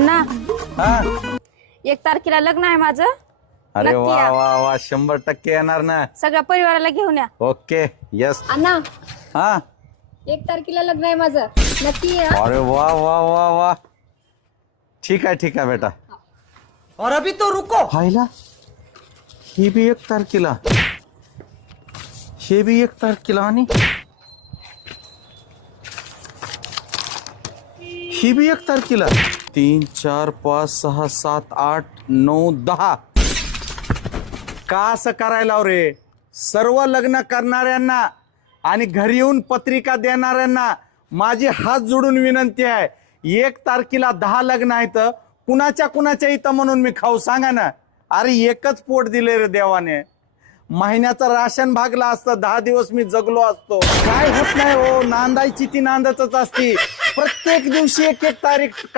अण्णा हा 1 तारखेला लग्न आहे माझं. अरे नक्की वा या. वा वा 100% येणार ना. सगळ्या परिवाराला घेऊन या. Okay yes. अण्णा हा 1 तारखेला लग्न आहे माझं. नक्की या. अरे वा वा वा वा ठीक आहे बेटा. और अभी तो रुको. पाहिला ही बी 1 तारखेला हे बी 1 तारखेला आणि ही बी 1 तारखेला 3 4 5 6 7 8 9 10. का असं करायला हो रे? सर्व लग्न करणाऱ्यांना आणि घरी येऊन पत्रिका देणाऱ्यांना माझी हात जोडून विनंती आहे. 1 तारखेला 10 लग्न आहेत. कुणाच्या इथं म्हणून मी खाऊ सांगा ना. अरे एकच पोट दिले रे देवाने. महिन्याचं राशन भागला असतं 10 दिवस मी जगलो असतो. काय होत नाही हो, नांदायची ती नांदतच असती. प्रत्येक दिवशी 1 तारीख